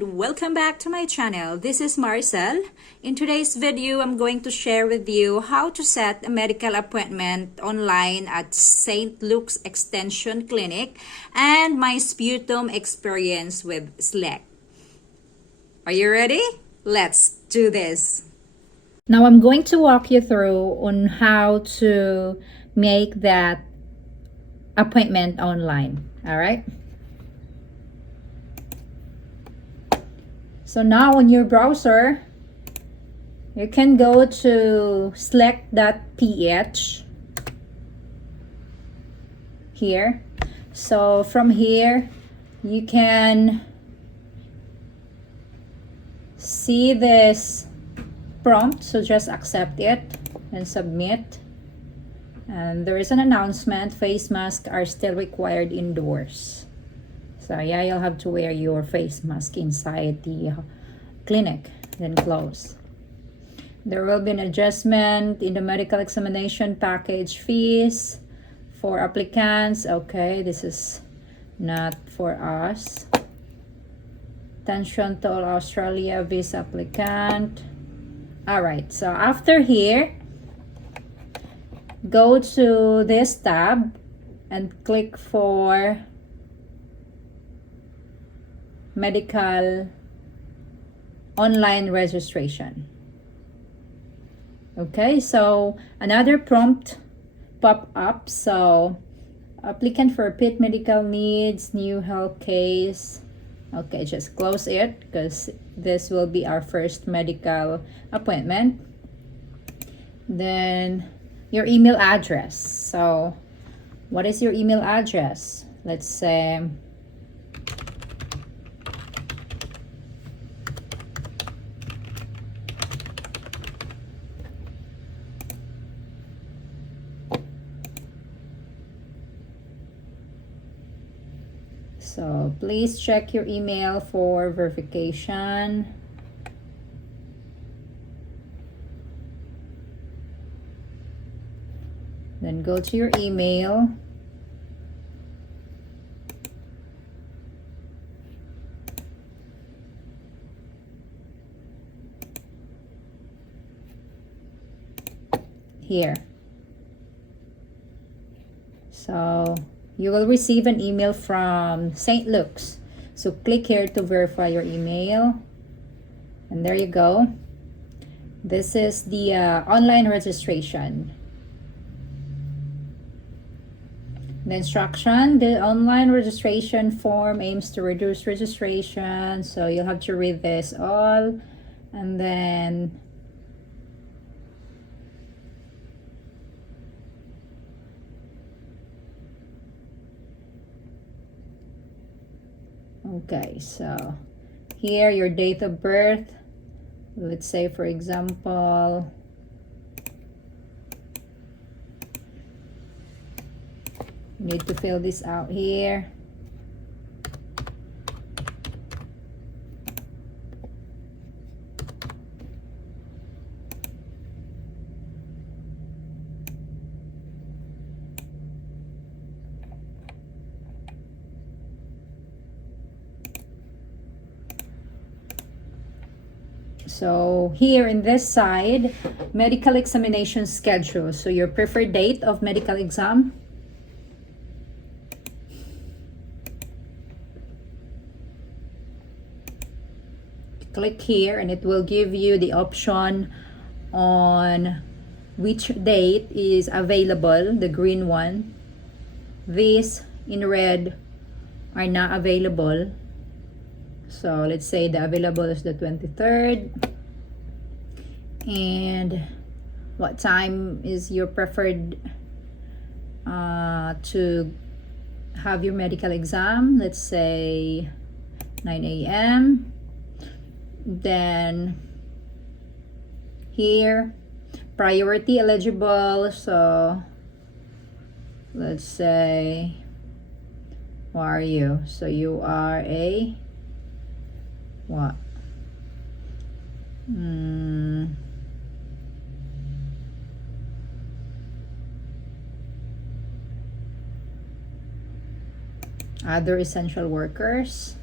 and welcome back to my channel. This is Maricel. In today's video, I'm going to share with you how to set a medical appointment online at St. Luke's Extension Clinic and my sputum experience with SLEC. Are you ready? Let's do this. Now I'm going to walk you through on how to make that appointment online. All right. So now on your browser, you can go to slec.ph here. So from here, you can see this prompt. So just accept it and submit. And there is an announcement, face masks are still required indoors. So yeah, you'll have to wear your face mask inside the clinic, then close. There will be an adjustment in the medical examination package fees for applicants. Okay, this is not for us. Attention to all Australia visa applicant. All right, so after here, go to this tab and click for medical online registration. Okay, so another prompt pop up. So applicant for repeat medical needs, new health case. Okay, just close it because this will be our first medical appointment. Then your email address. So what is your email address? Let's say so please check your email for verification. Then go to your email. Here. So you will receive an email from St. Luke's. So click here to verify your email. And there you go. This is the online registration. The instruction, the online registration form aims to reduce registration. So you'll have to read this all. And then okay, so here your date of birth, let's say for example you need to fill this out here. So here in this side, medical examination schedule. So your preferred date of medical exam. Click here and it will give you the option on which date is available, the green one. These in red are not available. So let's say the available is the 23rd. And what time is your preferred to have your medical exam? Let's say 9 a.m. Then here, priority eligible. So let's say, who are you? So you are a what? Other essential workers.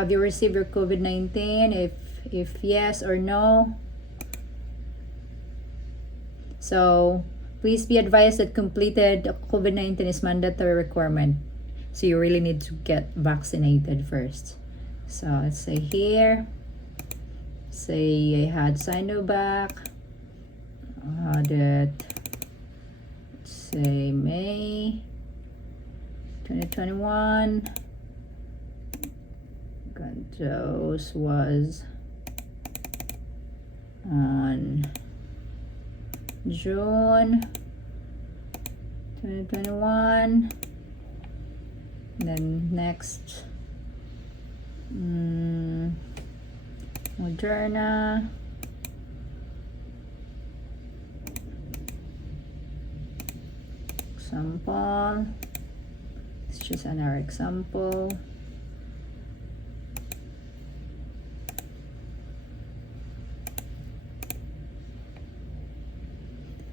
Have you received your COVID-19? If yes or no. So please be advised that completed COVID-19 is mandatory requirement. So you really need to get vaccinated first. So let's say here, say I had Sinovac, I had it, let's say May 2021, got dose was on June 2021. Then next, Moderna, example. It's just another example.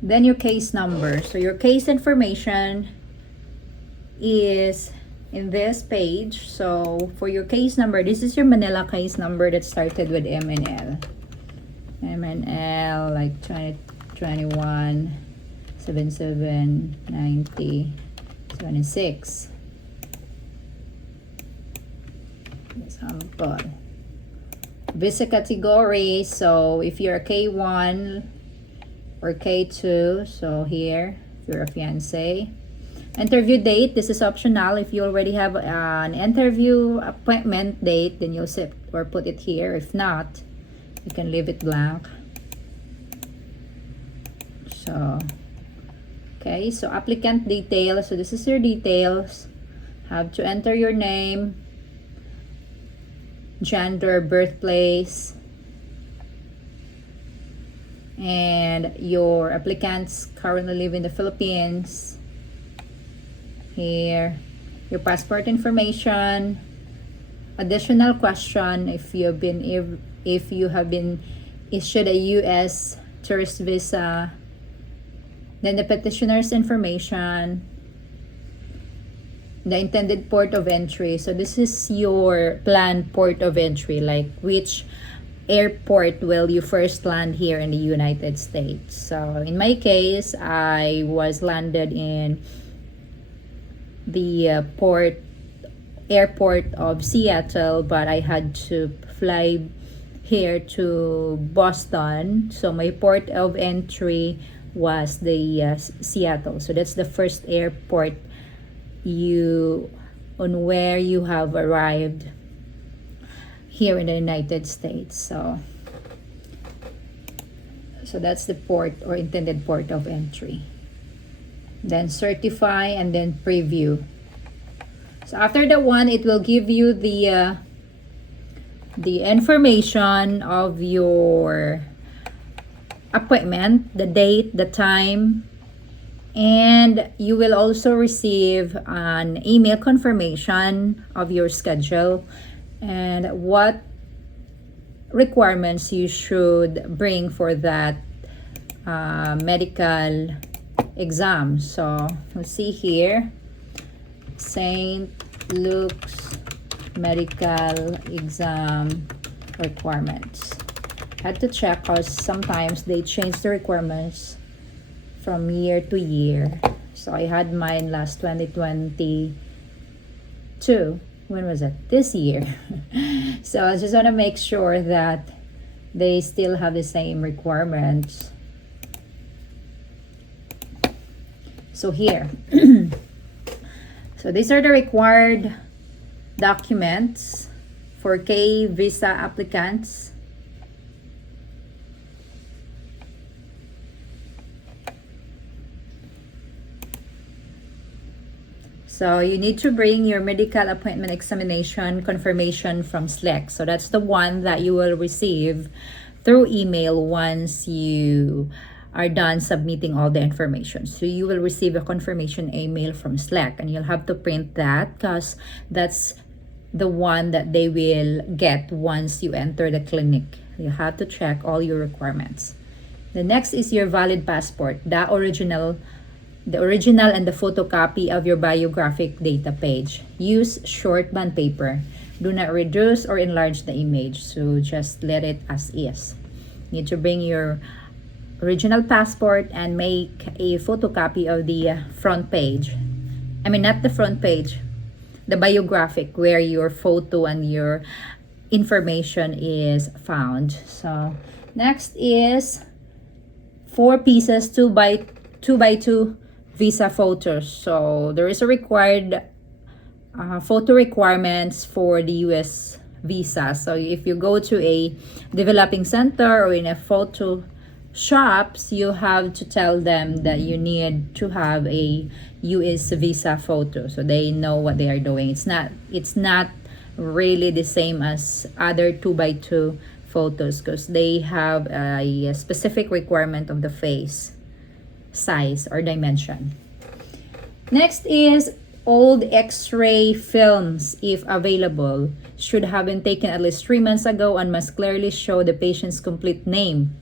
Then your case number. So your case information is in this page. So for your case number, this is your Manila case number that started with MNL. MNL like 2021 77 90 26. Example. Visa category. So if you're a K1 or K2, so here, if you're a fiancé. Interview date, this is optional. If you already have an interview appointment date, then you'll set or put it here. If not, you can leave it blank. So, okay, so applicant details. So this is your details. Have to enter your name, gender, birthplace, and your applicants currently live in the Philippines. Here, your passport information. Additional question: if you have been issued a U.S. tourist visa, then the petitioner's information, the intended port of entry. So this is your planned port of entry, like which airport will you first land here in the United States. So in my case, I was landed in the airport of Seattle, but I had to fly here to Boston. So my port of entry was the Seattle. So that's the first airport on where you have arrived here in the United States. So that's the port or intended port of entry. Then certify and then preview. So after that one, it will give you the information of your appointment, the date, the time, and you will also receive an email confirmation of your schedule and what requirements you should bring for that medical exam. So let's see here, St. Luke's medical exam requirements. I had to check because sometimes they change the requirements from year to year. So I had mine last 2022. When was it? This year. So I just want to make sure that they still have the same requirements. So here. So these are the required documents for K visa applicants. So you need to bring your medical appointment examination confirmation from SLEC. So that's the one that you will receive through email once you are done submitting all the information. So you will receive a confirmation email from SLEC and you'll have to print that because that's the one that they will get once you enter the clinic. You have to check all your requirements. The next is your valid passport, the original and the photocopy of your biographic data page. Use short bond paper. Do not reduce or enlarge the image. So just let it as is. You need to bring your original passport and make a photocopy of the front page. I mean, not the front page, the biographic where your photo and your information is found. So next is 4 pieces 2x2 visa photos. So there is a required photo requirements for the US visa. So if you go to a developing center or in a photo shops, you have to tell them that you need to have a US visa photo so they know what they are doing. It's not really the same as other 2x2 photos because they have a specific requirement of the face size or dimension. Next is old x-ray films, if available, should have been taken at least 3 months ago and must clearly show the patient's complete name.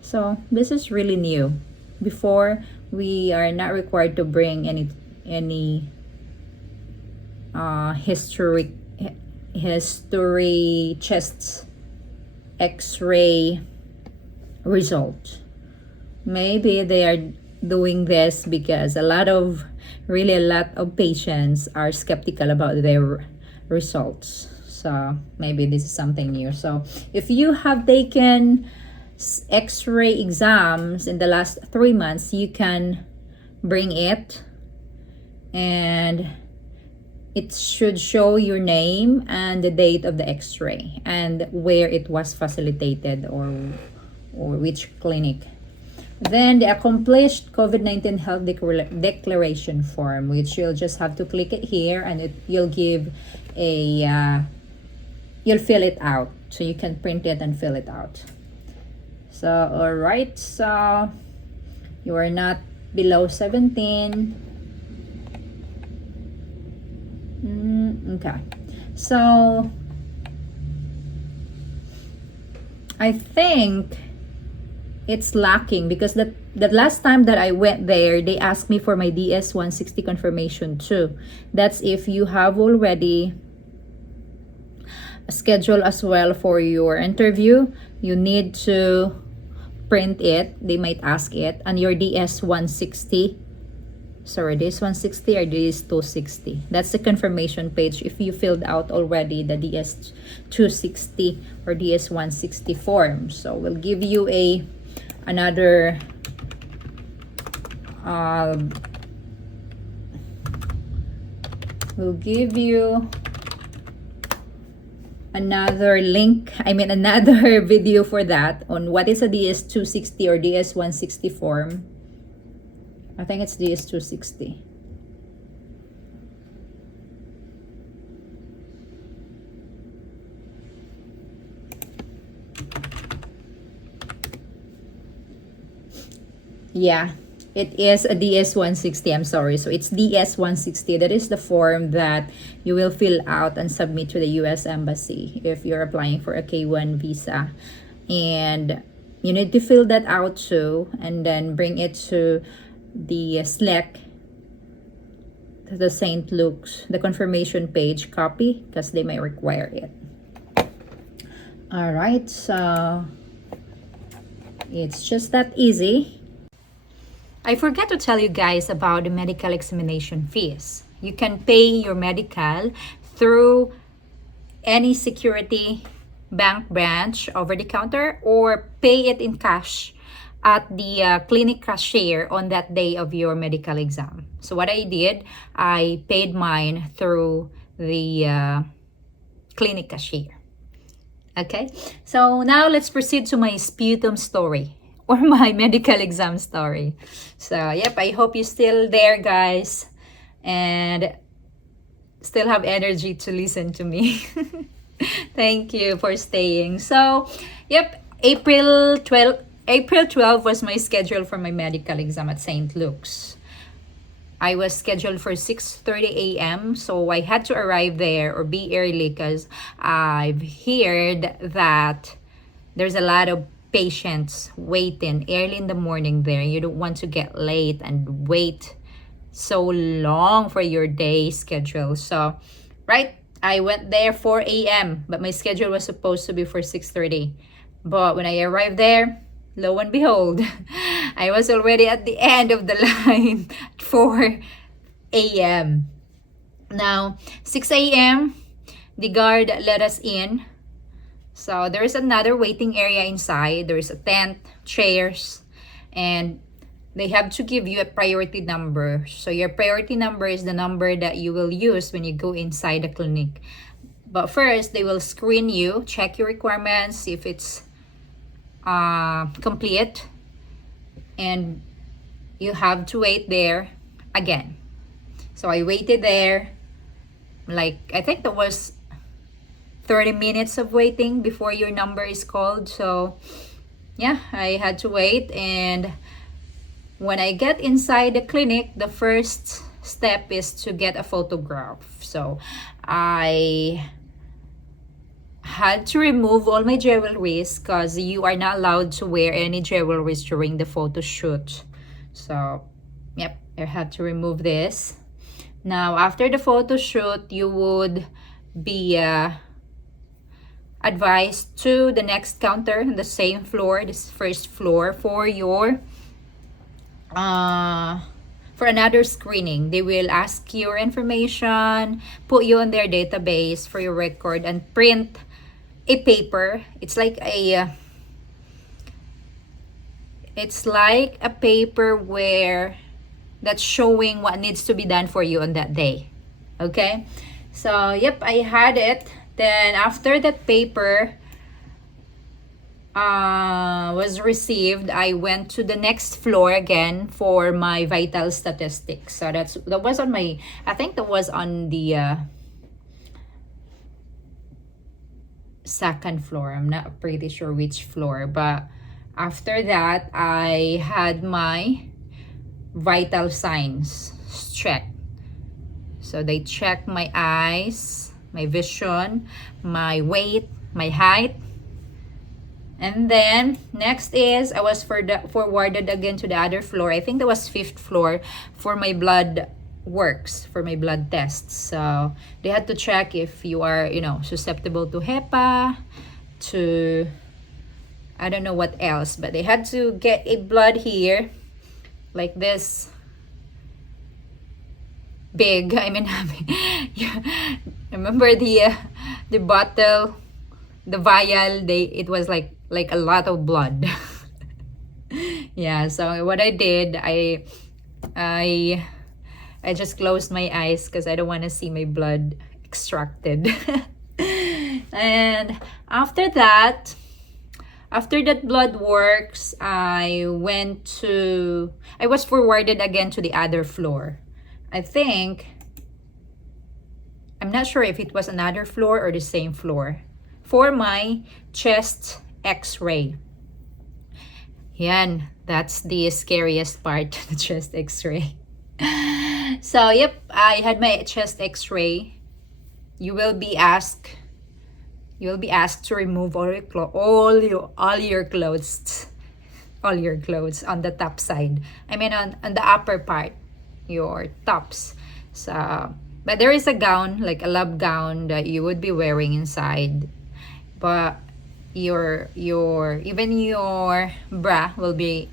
So this is really new. Before, we are not required to bring any history chest x-ray result. Maybe they are doing this because a lot of patients are skeptical about their results. So maybe this is something new. So if you have taken x-ray exams in the last 3 months, you can bring it and it should show your name and the date of the x-ray and where it was facilitated or which clinic. Then the accomplished COVID-19 health declaration form, which you'll just have to click it here and you'll give a you'll fill it out, so you can print it and fill it out. So all right, so you are not below 17. Okay, so I think it's lacking because the last time that I went there, they asked me for my DS-160 confirmation too. That's if you have already scheduled as well for your interview, you need to print it. They might ask it, and your DS-160, sorry, DS-160 or DS-260. That's the confirmation page if you filled out already the DS-260 or DS-160 form. So we'll give you another we'll give you another link, another video for that on what is a DS-260 or DS-160 form. I think it's DS-260. Yeah, it is a DS-160. I'm sorry. So it's DS-160. That is the form that you will fill out and submit to the U.S. Embassy if you're applying for a K-1 visa. And you need to fill that out too and then bring it to the SLEC, the St. Luke's, the confirmation page copy because they may require it. All right, so it's just that easy. I forgot to tell you guys about the medical examination fees. You can pay your medical through any security bank branch over the counter or pay it in cash at the clinic cashier on that day of your medical exam. So what I did, I paid mine through the clinic cashier. Okay, so now let's proceed to my sputum story or my medical exam story. So yep, I hope you're still there, guys, and still have energy to listen to me. Thank you for staying. So yep, April 12 was my schedule for my medical exam at St. Luke's. I was scheduled for 6:30 a.m. So I had to arrive there or be early because I've heard that there's a lot of patients waiting early in the morning there. You don't want to get late and wait so long for your day schedule. So, right, I went there 4 a.m. but my schedule was supposed to be for 6:30. But when I arrived there, lo and behold, I was already at the end of the line at 4 a.m. Now, 6 a.m., the guard let us in. So there is another waiting area inside. There is a tent, chairs, and they have to give you a priority number. So your priority number is the number that you will use when you go inside the clinic. But first, they will screen you, check your requirements, see if it's complete, and you have to wait there again. So I waited there, like I think that was 30 minutes of waiting before your number is called. So yeah, I had to wait. And when I get inside the clinic, the first step is to get a photograph. So I had to remove all my jewelries because you are not allowed to wear any jewelries during the photo shoot. So yep, I had to remove this. Now after the photo shoot, you would be advised to the next counter, the same floor, this first floor, for your for another screening. They will ask your information, put you on their database for your record, and print a paper. It's like a paper where that's showing what needs to be done for you on that day. Okay, so yep, I had it. Then after that paper was received, I went to the next floor again for my vital statistics. So that was on my, I think that was on the second floor. I'm not pretty sure which floor, but after that I had my vital signs checked. So they checked my eyes, my vision, my weight, my height. And then next is I was forwarded again to the other floor. I think that was 5th floor for my blood works, for my blood tests. So they had to check if you are, susceptible to HEPA, to I don't know what else, but they had to get a blood here like this big. I mean, remember the bottle, the vial, it was like a lot of blood. Yeah, so what I did, I just closed my eyes because I don't want to see my blood extracted. And after that blood works, I was forwarded again to the other floor. I'm not sure if it was another floor or the same floor, for my chest x-ray. Yan, that's the scariest part, the chest x-ray. So yep, I had my chest x-ray. You will be asked to remove all your clothes on the top side. I mean on the upper part, your tops. So but there is a gown, like a lab gown, that you would be wearing inside, but even your bra will be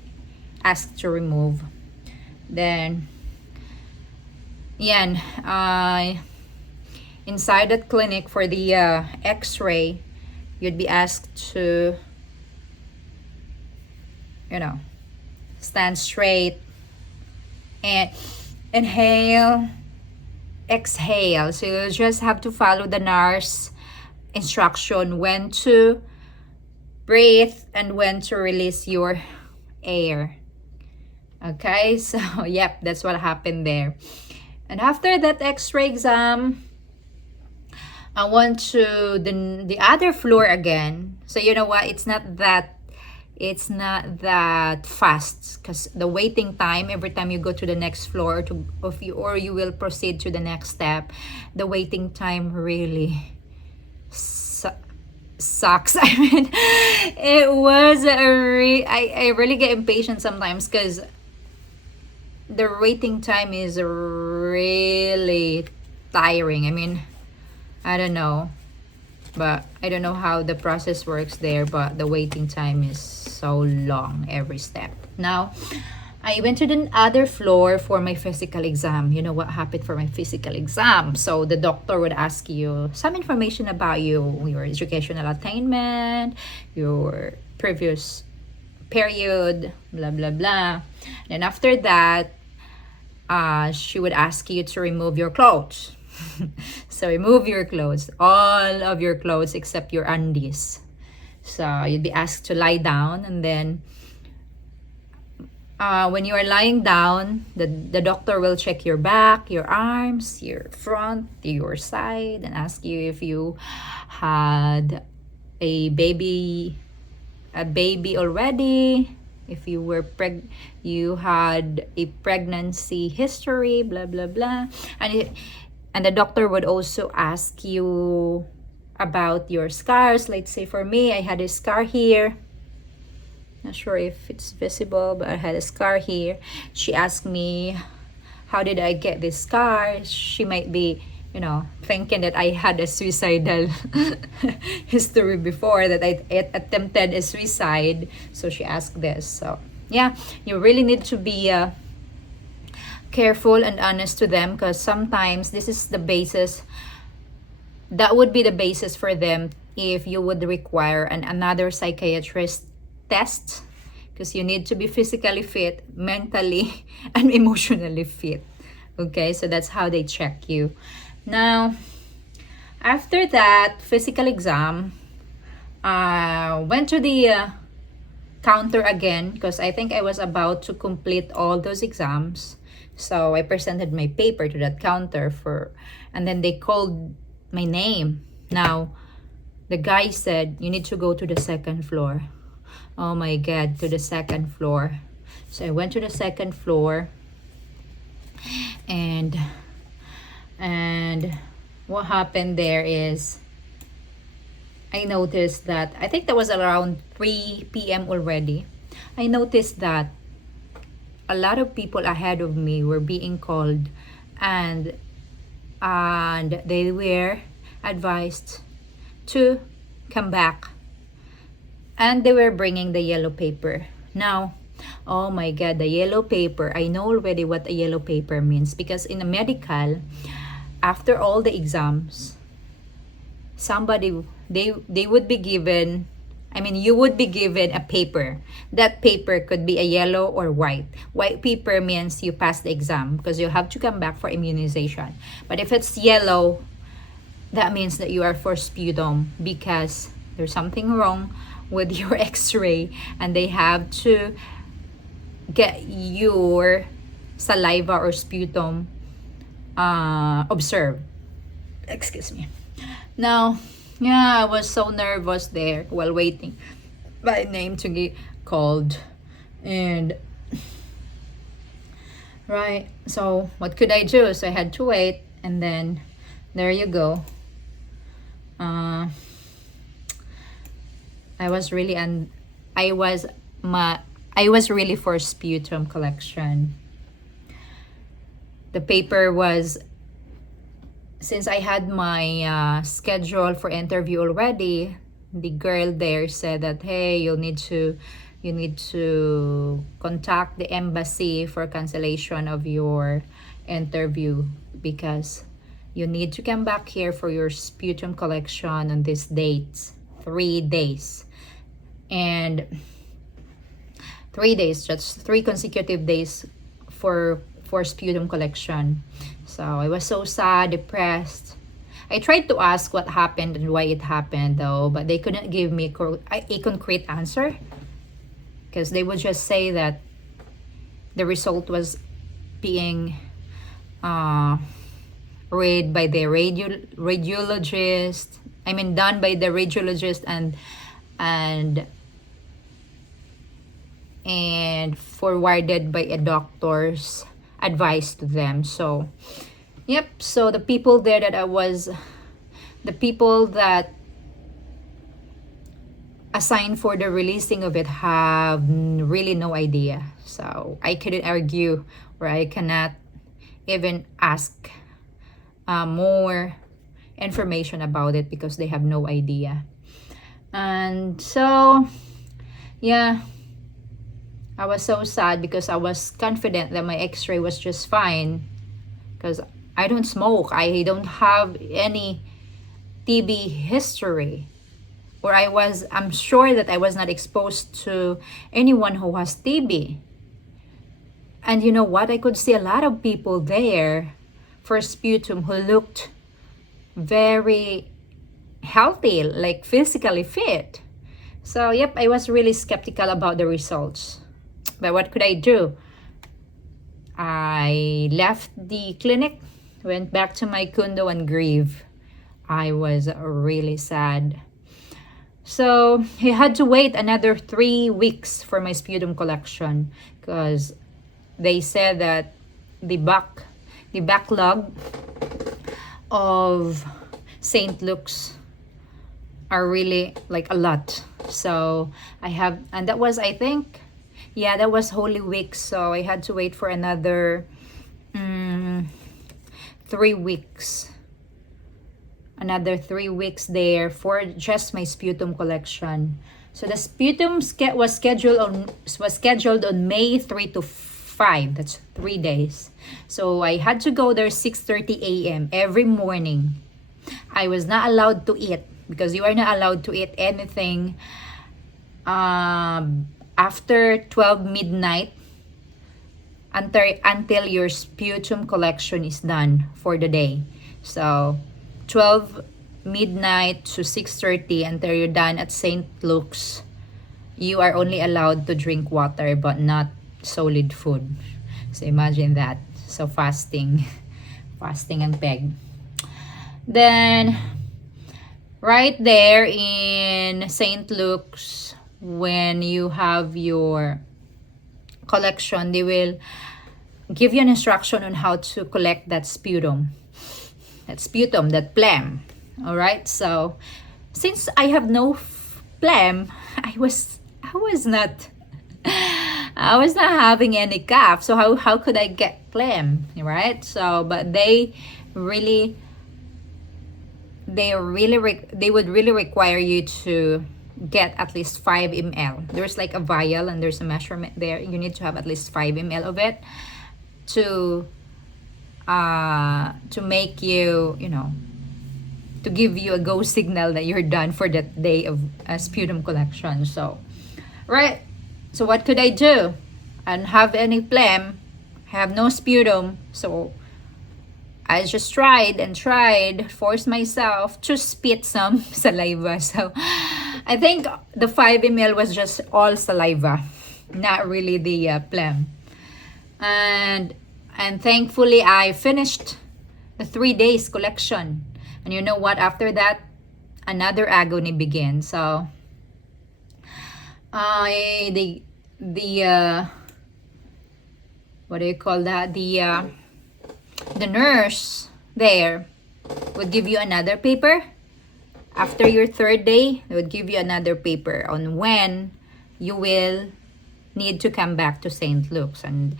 asked to remove. Then yan, inside that clinic for the x-ray, you'd be asked to stand straight and inhale, exhale. So you just have to follow the nurse instruction when to breathe and when to release your air. Okay, so yep, that's what happened there. And after that x-ray exam, I went to the other floor again. So you know what, it's not that fast, because the waiting time every time you go to the next floor or you will proceed to the next step, the waiting time really sucks. I mean, it was I really get impatient sometimes because the waiting time is really tiring. I mean, I don't know, but I don't know how the process works there, but the waiting time is so long every step. Now, I went to the other floor for my physical exam. You know what happened for my physical exam? So the doctor would ask you some information about you, your educational attainment, your previous period, blah, blah, blah. And after that, she would ask you to remove your clothes. So remove your clothes, all of your clothes except your undies. So you'd be asked to lie down, and then when you are lying down, the doctor will check your back, your arms, your front, your side, and ask you if you had a baby already, if you were you had a pregnancy history, blah blah blah. And the doctor would also ask you about your scars. Let's say for me, I had a scar here. Not sure if it's visible, but I had a scar here. She asked me, how did I get this scar? She might be, you know, thinking that I had a suicidal history before, that I attempted a suicide. So she asked this. So yeah, you really need to be careful and honest to them, because sometimes this is the basis, that would be the basis for them if you would require another psychiatrist test, because you need to be physically fit, mentally and emotionally fit. Okay, so that's how they check you. Now, after that physical exam, I went to the counter again, because I think I was about to complete all those exams. So I presented my paper to that counter and then they called my name. Now, the guy said, you need to go to the second floor. Oh my God, to the second floor. So I went to the second floor, and what happened there is, I noticed that, I think that was around 3 p.m. already. I noticed that a lot of people ahead of me were being called, and they were advised to come back, and they were bringing the yellow paper. Now, oh my God, the yellow paper, I know already what a yellow paper means, because in a medical, after all the exams, they would be given, you would be given a paper. That paper could be a yellow or white. White paper means you passed the exam, because you have to come back for immunization. But if it's yellow, that means that you are for sputum, because there's something wrong with your x-ray, and they have to get your saliva or sputum observed. Excuse me. Now, yeah, I was so nervous there while waiting my name to get called. And right, so what could I do? So I had to wait, and then there you go. I was really for sputum collection. The paper was, since I had my schedule for interview already, the girl there said that, hey, you need to contact the embassy for cancellation of your interview, because you need to come back here for your sputum collection on this date, 3 days. And 3 days, just 3 consecutive days for sputum collection. So I was so sad, depressed. I tried to ask what happened and why it happened, though, but they couldn't give me a concrete answer, because they would just say that the result was being read by the radiologist. Done by the radiologist and forwarded by a doctor's advice to them. So yep, so the people there the people that assigned for the releasing of it have really no idea. So I couldn't argue, or I cannot even ask more information about it because they have no idea. And so, yeah, I was so sad because I was confident that my x-ray was just fine because I don't smoke. I don't have any TB history. Or I'm sure that I was not exposed to anyone who has TB. And you know what? I could see a lot of people there for sputum who looked very healthy, like physically fit. So, yep, I was really skeptical about the results. But what could I do? I left the clinic, went back to my condo and grieved. I was really sad. So, I had to wait another 3 weeks for my sputum collection because they said that the backlog of St. Luke's are really like a lot. So and that was, I think, yeah, that was Holy Week. So I had to wait for another 3 weeks. Another 3 weeks there for just my sputum collection. So the sputum was scheduled on May 3 to 5. That's 3 days. So I had to go there 6:30 a.m. every morning. I was not allowed to eat because you are not allowed to eat anything after 12 midnight until your sputum collection is done for the day. So 12 midnight to 6:30 until you're done at St. Luke's, you are only allowed to drink water but not solid food. So imagine that. So fasting and peg. Then right there in St. Luke's, when you have your collection, they will give you an instruction on how to collect that sputum, that phlegm. All right. So since I have no phlegm, I was not having any cough. So how could I get phlegm, right? So but they would really require you to get at least 5 ml. There's like a vial and there's a measurement there. You need to have at least 5 ml of it to make you, to give you a go signal that you're done for that day of sputum collection. So, right. So what could I do? I don't have any phlegm, have no sputum. So I just tried, forced myself to spit some saliva. So I think the 5 ml was just all saliva, not really the phlegm. And thankfully I finished the 3 days collection. And you know what? After that, another agony began. So the what do you call that? The nurse there would give you another paper. After your 3rd day, they would give you another paper on when you will need to come back to St. Luke's. And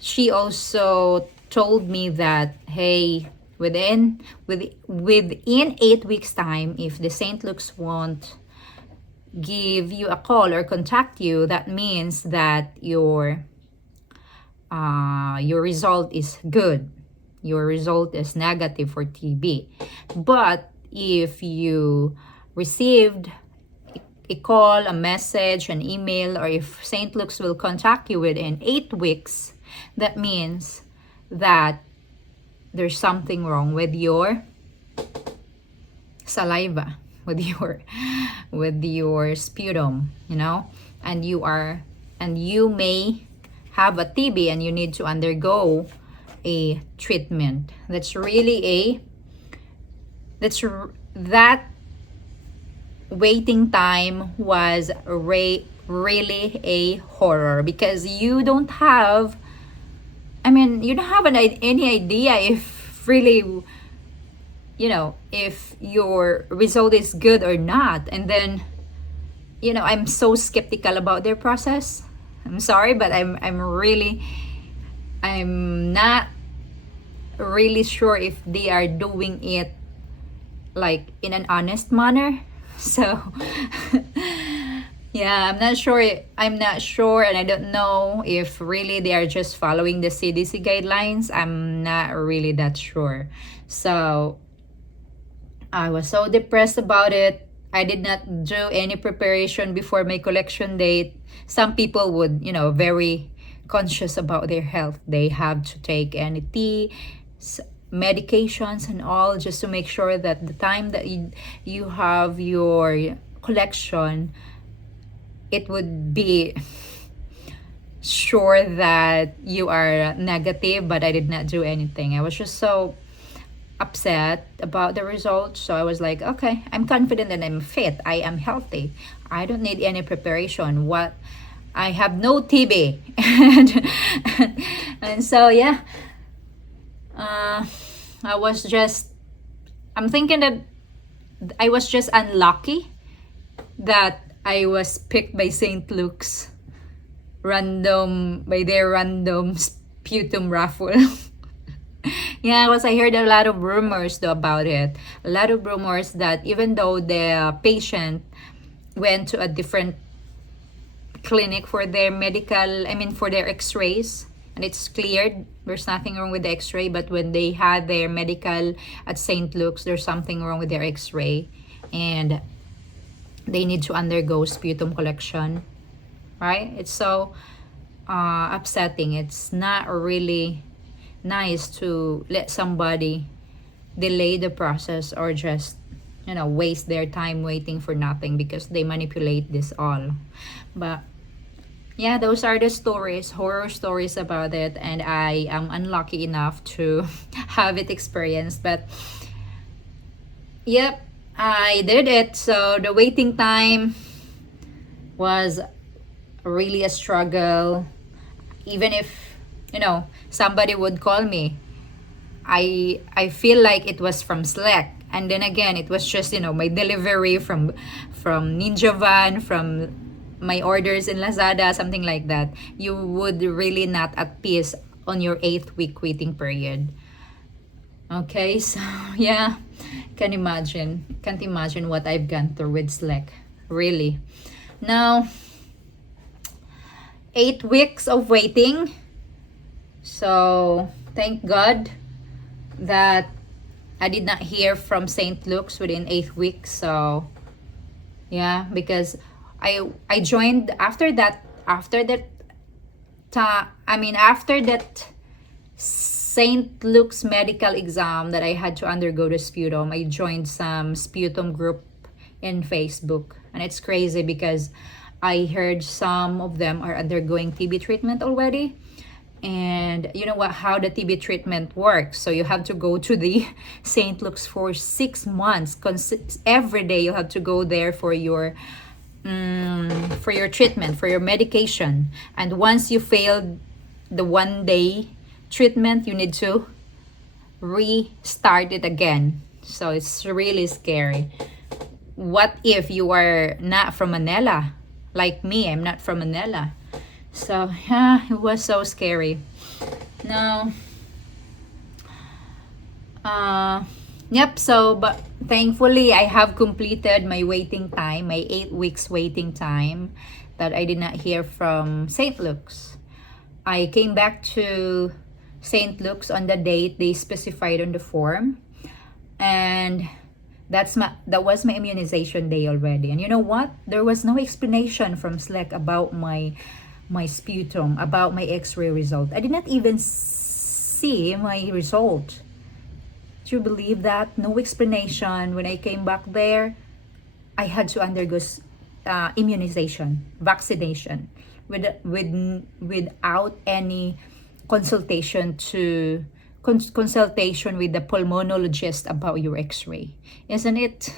she also told me that, hey, within 8 weeks time, if the St. Luke's won't give you a call or contact you, that means that your result is good. Your result is negative for TB. But if you received a call, a message, an email, or if St. Luke's will contact you within 8 weeks, that means that there's something wrong with your saliva, with your sputum, and you may have a TB and you need to undergo a treatment. That waiting time was really a horror because you don't have any idea if really, if your result is good or not. And then, I'm so skeptical about their process. I'm sorry, but I'm not really sure if they are doing it like in an honest manner. So yeah, I'm not sure, and I don't know if really they are just following the CDC guidelines. I'm not really that sure. So I was so depressed about it. I did not do any preparation before my collection date. Some people would, very conscious about their health. They have to take any tea, medications, and all, just to make sure that the time that you have your collection, it would be sure that you are negative. But I did not do anything. I was just so upset about the results. So I was like, okay, I'm confident that I'm fit. I am healthy. I don't need any preparation. What? I have no TB. And so, yeah, I'm thinking that I was just unlucky that I was picked by St. Luke's by their random sputum raffle. Yeah, because I heard a lot of rumors though about it. A lot of rumors that even though the patient went to a different clinic for their for their x-rays, and it's cleared, there's nothing wrong with the x-ray, but when they had their medical at St. Luke's, there's something wrong with their x-ray, and they need to undergo sputum collection, right? It's so upsetting. It's not really nice to let somebody delay the process or just waste their time waiting for nothing because they manipulate this all. But yeah, those are the horror stories about it, and I am unlucky enough to have it experienced. But yep, I did it. So the waiting time was really a struggle. Even if somebody would call me, I feel like it was from Slack, and then again it was just my delivery from Ninja Van, from my orders in Lazada, something like that. You would really not at peace on your 8th week waiting period. Okay, so yeah, can't imagine what I've gone through with Slack, really. Now 8 weeks of waiting. So thank God that I did not hear from St. Luke's within 8 weeks. So yeah, because I joined after that St. Luke's medical exam that I had to undergo the sputum. I joined some sputum group in Facebook, and it's crazy because I heard some of them are undergoing TB treatment already. And you know how the TB treatment works. So you have to go to the St. Luke's for 6 months. Every day you have to go there for your treatment, for your medication. And once you failed the 1 day treatment, you need to restart it again. So it's really scary. What if you are not from Manila? Like me, I'm not from Manila. So yeah, it was so scary. Now, yep, so but thankfully I have completed my waiting time, my 8 weeks waiting time that I did not hear from St. Luke's. I came back to St. Luke's on the date they specified on the form, and that was my immunization day already. And you know what? There was no explanation from Slack about my sputum, about my x-ray result. I did not even see my result. Do you believe that? No explanation. When I came back there, I had to undergo immunization, vaccination, without any consultation with the pulmonologist about your x-ray. Isn't it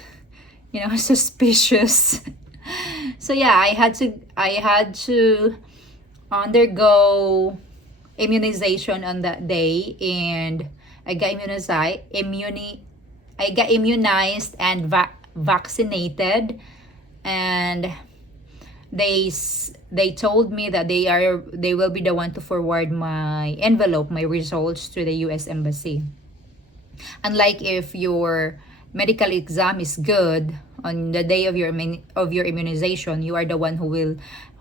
suspicious? So yeah, I had to undergo immunization on that day, and I got immunized and vaccinated, and they told me that they will be the one to forward my envelope, my results, to the US Embassy. Unlike if your medical exam is good, on the day of your immunization, you are the one who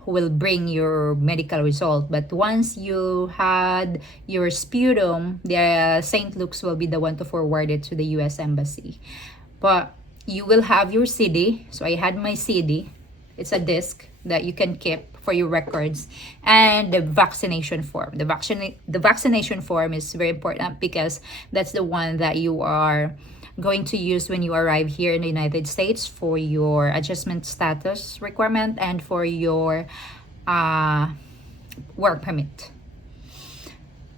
will bring your medical result. But once you had your sputum, the St. Luke's will be the one to forward it to the US Embassy. But you will have your CD. So I had my CD. It's a disc that you can keep for your records, and the vaccination form. The vaccination form is very important because that's the one that you are going to use when you arrive here in the United States for your adjustment status requirement and for your work permit.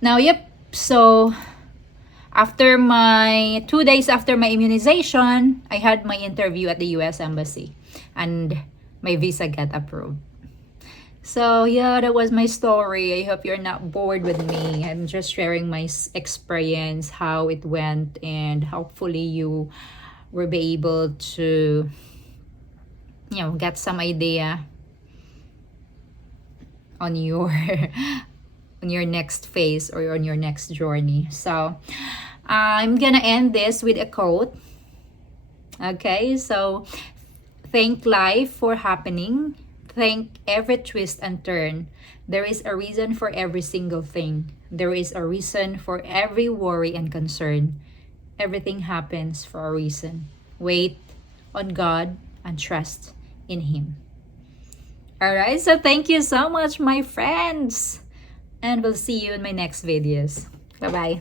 Now, yep, so after 2 days after my immunization, I had my interview at the US Embassy and my visa got approved. So yeah, that was my story. I hope you're not bored with me. I'm just sharing my experience, how it went, and hopefully you will be able to, get some idea on your on your next phase or on your next journey. So I'm gonna end this with a quote. Okay, so thank life for happening. Thank every twist and turn. There is a reason for every single thing. There is a reason for every worry and concern. Everything happens for a reason. Wait on God and trust in Him. Alright, so thank you so much, my friends. And we'll see you in my next videos. Bye-bye.